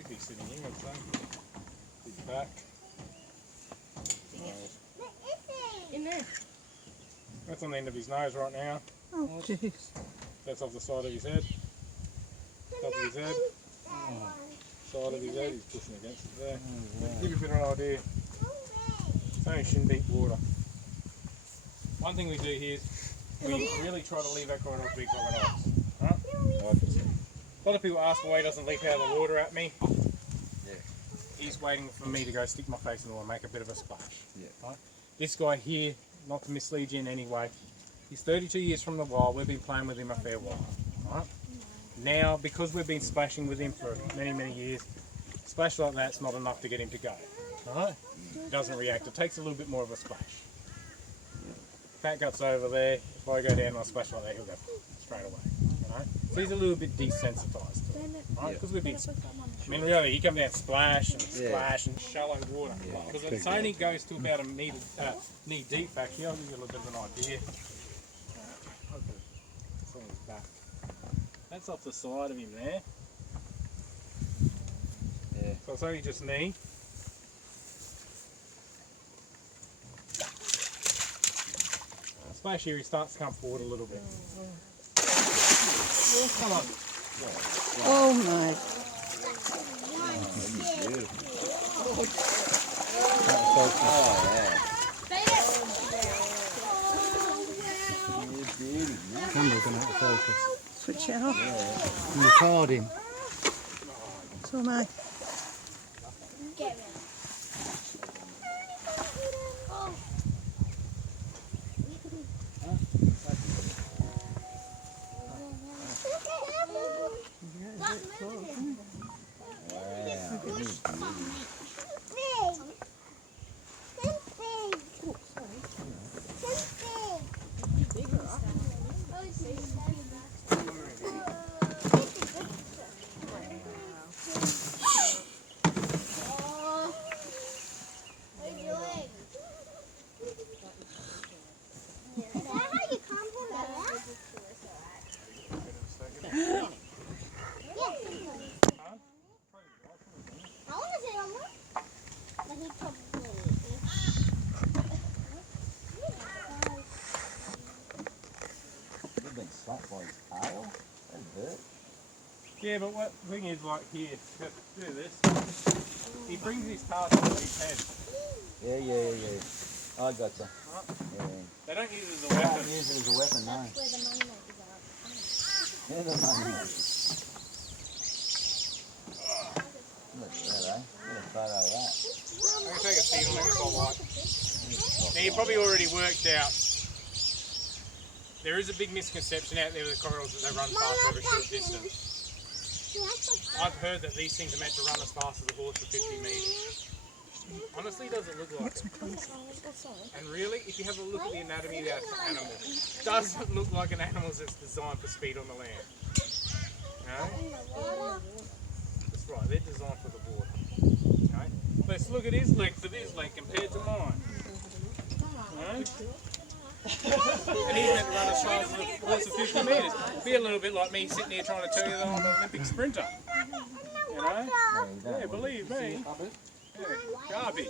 Should be sitting here, I'd say. His back. In there. That's on the end of his nose right now. Oh, jeez. That's off the side of his head. Top of his head. Side of his head, he's pushing against it there. Give you a bit of an idea. It's only shin deep water. One thing we do here is we really try to leave our corridor to be crocodiles. Right? A lot of people ask why he doesn't leap out of the water at me. Yeah. He's waiting for me to go stick my face in the water and make a bit of a splash. Yeah. Right? This guy here, not to mislead you in any way, he's 32 years from the wild. We've been playing with him a fair while. Right? Now, because we've been splashing with him for many, many years, a splash like that's not enough to get him to go. Right? He doesn't react. It takes a little bit more of a splash. Fat gut's over there. If I go down and I splash like that, he'll go straight away. You know? So he's a little bit desensitized to it, right? Because we've been, I mean, really, you come down splash and splash and shallow water. Because it only goes to about a metre, knee deep. Actually, I'll give you a little bit of an idea. It's on his back. That's off the side of him there. Yeah. So it's only just knee. Splash here, he starts to come forward a little bit. Come on. Oh my. Camera's going to have to focus. Switch it off. I'm recording. So am I. You've been slapped by his tail. That hurt. Yeah, but what the thing is, like here, just do this. He brings his tail to his head. Yeah. I gotcha. Right? Yeah. They don't use it as a They weapon. don't use it as a weapon, no. Where the money makers are. They're the money makers. Look at that, eh? Get a photo of that. I'm going to take a seat on it if I like. Now, you probably already worked out there is a big misconception out there with the crocodiles that they run fast over a short distance. I've heard that these things are meant to run as fast as a horse for 50 metres. Honestly, doesn't look like it. And really, if you have a look at the anatomy of that animal, it doesn't look like an animal that's designed for speed on the land. No? That's right, they're designed for the water. Okay? Let's look at his length of his leg compared to mine. No? And he's meant to run as fast as a horse of 50 metres. Be a little bit like me sitting here trying to tell you that I'm an Olympic sprinter. You know? Yeah, believe me. Yeah, garbage.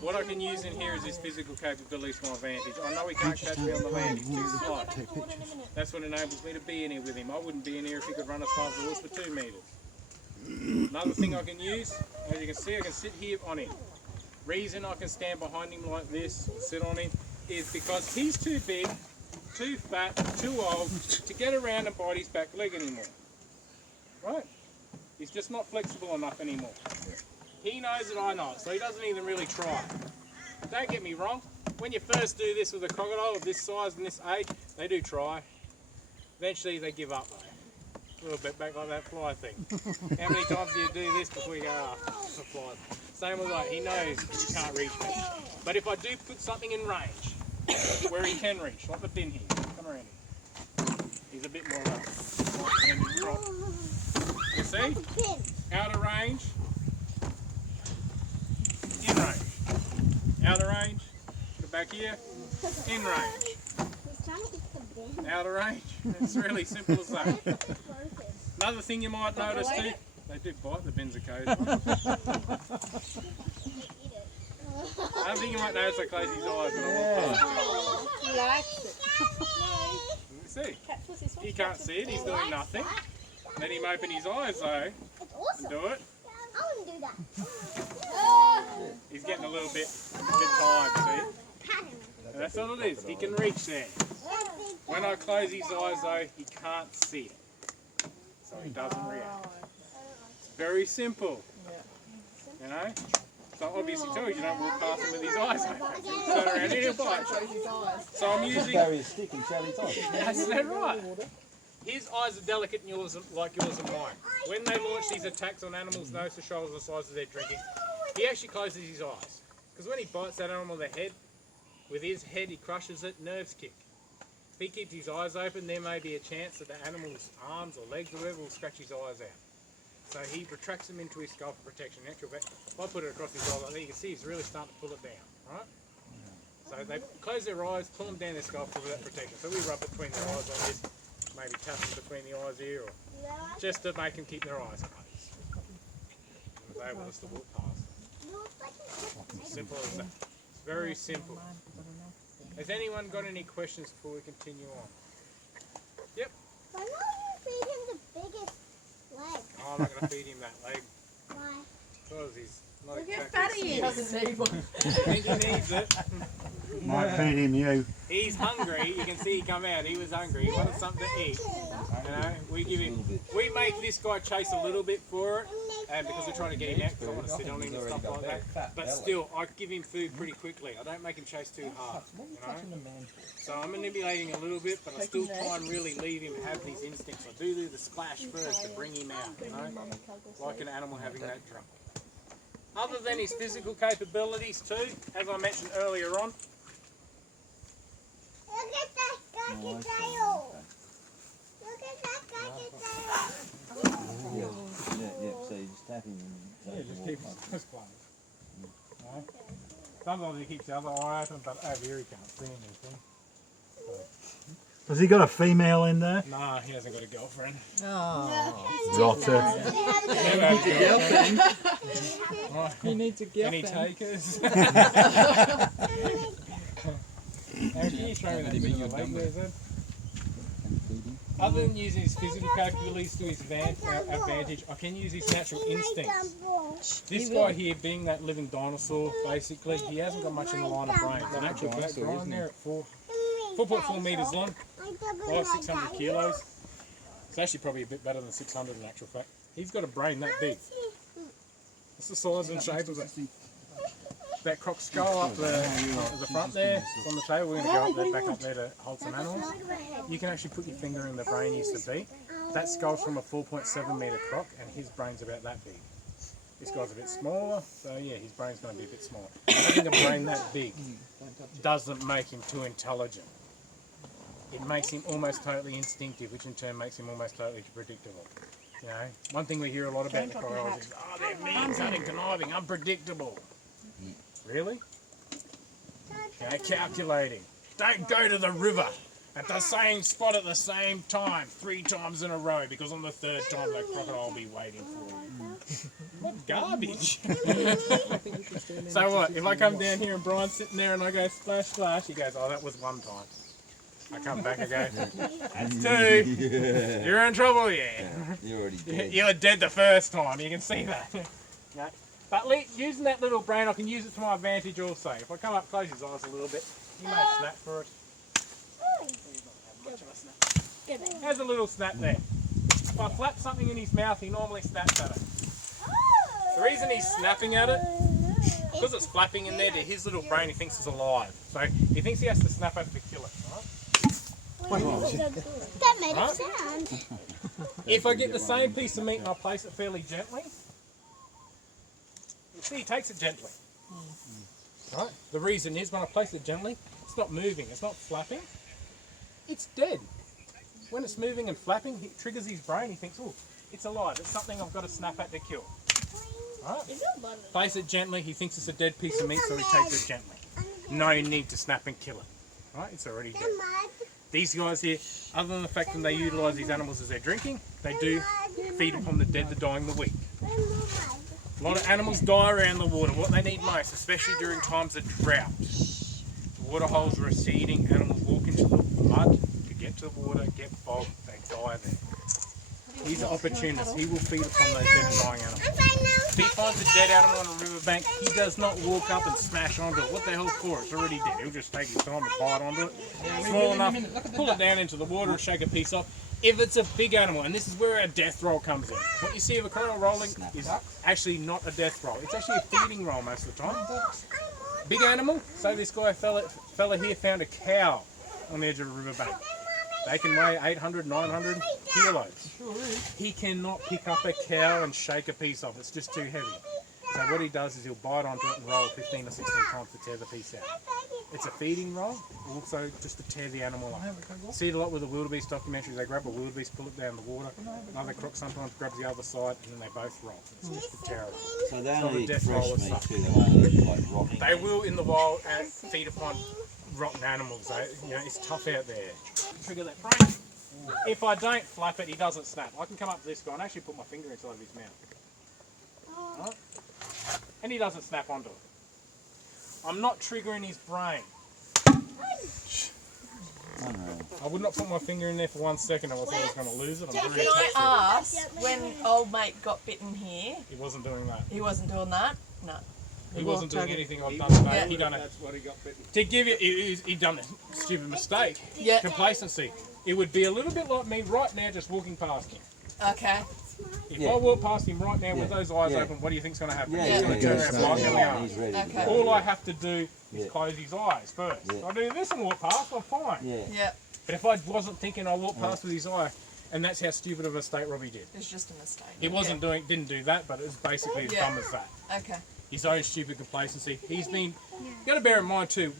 What I can use in here is his physical capabilities to my advantage. I know he can't catch me on the land, he's too slight. That's what enables me to be in here with him. I wouldn't be in here if he could run as fast as a horse for 2 metres. Another thing I can use, as you can see, I can sit here on him. Reason I can stand behind him like this, sit on him, is because he's too big, too fat, too old to get around and bite his back leg anymore. Right? He's just not flexible enough anymore. He knows that I know it, so he doesn't even really try. Don't get me wrong, when you first do this with a crocodile of this size and this age, they do try. Eventually they give up though. A little bit back like that fly thing. How many times do you do this before you go, it's a fly? Same with that, he knows you can't reach me. But if I do put something in range, where he can reach, like the bin here, come around here. He's a bit more up. You see? Out of range. In range. Out of range. Put it back here. In range. Out of range. It's really simple as that. Another thing you might notice too, They do bite the bins occasionally. I think you might notice I close his eyes when I walk past. He likes it. See, he can't see it, he's doing nothing. Let him open his eyes though. It's awesome. Do it. I want to do that. He's getting a little bit tired, see? And that's all it is, he can reach there. When I close his eyes though, he can't see it. So he doesn't react. It's very simple. You know? So obviously too, you don't walk past him with his eyes open. Turn around and he'll bite you. So I'm using... Carry a stick and shut it off. That's that right. His eyes are delicate and yours like yours and mine. When they launch these attacks on animals nose to shoulders the size of their drinking, he actually closes his eyes. Because when he bites that animal in the head, with his head he crushes it, nerves kick. If he keeps his eyes open, there may be a chance that the animal's arms or legs or whatever will scratch his eyes out. So he retracts them into his skull for protection. In actual fact, if I put it across his eye like that, you can see he's really starting to pull it down, right? So they close their eyes, pull them down their skull for that protection. So we rub between their eyes like this, maybe tap them between the eyes here, or just to make them keep their eyes closed. And they want us to walk past. Simple as that. It's very simple. Has anyone got any questions before we continue on? Yep. Why not you feed him the biggest leg? Oh, I'm not going to feed him that leg. Why? Because he's not Look how exactly fat he is. Doesn't need one. I think he needs it. Might feed him you. He's hungry. You can see he come out. He was hungry. He wanted something to eat. You know, we give him. We make this guy chase a little bit for it, and because we're trying to get him out, because I want to sit on him and stuff like that. But still, I give him food pretty quickly. I don't make him chase too hard. You know. So I'm manipulating a little bit, but I still try and really leave him have these instincts. I do the splash first to bring him out. You know, like an animal having that drunk. Other than his physical capabilities too, as I mentioned earlier on. Look at that guy's tail. Look at that guy's tail. Yeah, so you just tap him and Yeah, just keep his eyes closed. Right? Sometimes he keeps the other eye open, but over here he can't see anything. Has he got a female in there? Nah, he hasn't got a girlfriend. Rotter. He needs a Any girlfriend. takers? Can you show me that bit of the leg there, Zed? Other than using his physical capabilities to his advantage, I can use his natural instincts. This guy here, being that living dinosaur, basically, he hasn't got much in the line of brains. In actual fact, growing there at 4.4 metres long, 600 kilos. It's actually probably a bit better than 600 in actual fact. He's got a brain that big. It's the size and shape of that croc skull up the front there. It's on the table. We're going to go up there, back up there to hold some animals. You can actually put your finger in the brain used to be. That skull's from a 4.7 metre croc, and his brain's about that big. This guy's a bit smaller, so yeah, his brain's going to be a bit smaller. Having a brain that big doesn't make him too intelligent. It makes him almost totally instinctive, which in turn makes him almost totally predictable. You know, one thing we hear a lot about in the corrals is, oh, they're mean, cunning, conniving, unpredictable. Really? You know, calculating. Don't go to the river at the same spot at the same time 3 times in a row, because on the 3rd time that crocodile will be waiting for you. What garbage! So what, if I come down here and Brian's sitting there and I go splash splash, he goes, oh, that was 1 time. I come back and go, that's 2. You're in trouble, yeah. You're already dead. You're dead the 1st time, you can see that. No. But using that little brain, I can use it to my advantage also. If I come up, close his eyes a little bit, he may snap for it. There's a little snap there. If I flap something in his mouth, he normally snaps at it. The reason he's snapping at it, because it's flapping in there, to his little brain he thinks it's alive. So he thinks he has to snap at it to kill it. Right? That made a sound. If I get the same piece of meat and I place it fairly gently, you see he takes it gently. Right? The reason is when I place it gently, it's not moving, it's not flapping, it's dead. When it's moving and flapping, it triggers his brain, he thinks, oh, it's alive, it's something I've got to snap at to kill. Right? Place it gently, he thinks it's a dead piece of meat, so he takes it gently. No need to snap and kill it. Right? It's already dead. These guys here, other than the fact that they utilise these animals as they're drinking, they do feed upon the dead, the dying, the weak. A lot of animals die around the water. What they need most, especially during times of drought. The water holes are receding, animals walk into the mud to get to the water, get bogged, they die there. He's an opportunist. He will feed upon those dead and dying animals. If he finds a dead animal on a riverbank, he does not walk up and smash onto it. What the hell's for? It's already dead. He'll just take his time and bite onto it. Small enough, pull it down into the water and shake a piece off. If it's a big animal, and this is where our death roll comes in. What you see of a crocodile rolling is actually not a death roll. It's actually a feeding roll most of the time. Big animal, say this guy fella here found a cow on the edge of a riverbank. They can weigh 800, 900 kilos. He cannot pick up a cow and shake a piece off. It's just too heavy. So what he does is he'll bite onto it and roll 15 or 16 times to tear the piece out. It's a feeding roll, also just to tear the animal up. See it a lot with the wildebeest documentaries. They grab a wildebeest, pull it down the water. Another croc sometimes grabs the other side, and then they both roll. It's just to tear it up. So they It's not only a eat death fresh roll as meat such. too, they won't eat like rotting. They will in the wild and feed upon rotten animals. It's tough out there. Trigger that brain. If I don't flap it, he doesn't snap. I can come up to this guy and actually put my finger inside of his mouth. Right? And he doesn't snap onto it. I'm not triggering his brain. Unreal. I would not put my finger in there for 1 second. I was always going to lose it. I'm very Can I attached to ask, when old mate got bitten here, it. He wasn't doing that. he wasn't doing that? No. He wasn't doing anything I've done today. Yeah. He done it. That's what he got bitten. To give you, he done a stupid mistake. Yeah. Complacency. It would be a little bit like me right now just walking past him. Okay. If Yeah. I walk past him right now with Yeah. those eyes Yeah. open, what do you think's going to happen? Yeah, He's yeah, going to turn around and bite me in the arm. he's ready to Okay. go. All I have to do is Yeah. close his eyes first. Yeah. If I do this and walk past, I'm fine. Yeah. Yeah. But if I wasn't thinking, I walk past with his eye, and that's how stupid of a state Robbie did. It's just a mistake. He wasn't didn't do that, but it was basically as Yeah. dumb as that. Okay. His own stupid complacency. He's been. You got to bear in mind too.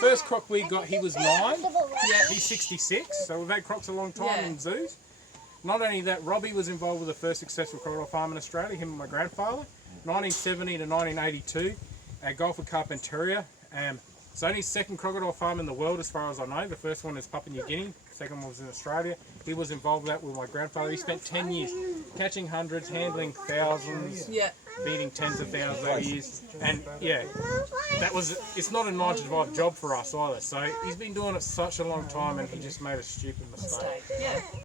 First croc we got, he was 9. Yeah. He's 66. So we've had crocs a long time Yeah. in zoos. Not only that, Robbie was involved with the first successful crocodile farm in Australia. Him and my grandfather, 1970 to 1982, at Gulford Carpentaria. It's only his second crocodile farm in the world, as far as I know. The first one is Papua New Guinea. The second one was in Australia. He was involved with that with my grandfather. He spent 10 years catching hundreds, handling thousands, Yeah. feeding tens of thousands over years. And yeah, it's not a 9 to 5 job for us either. So he's been doing it such a long time, and he just made a stupid mistake. Mistake. Yeah.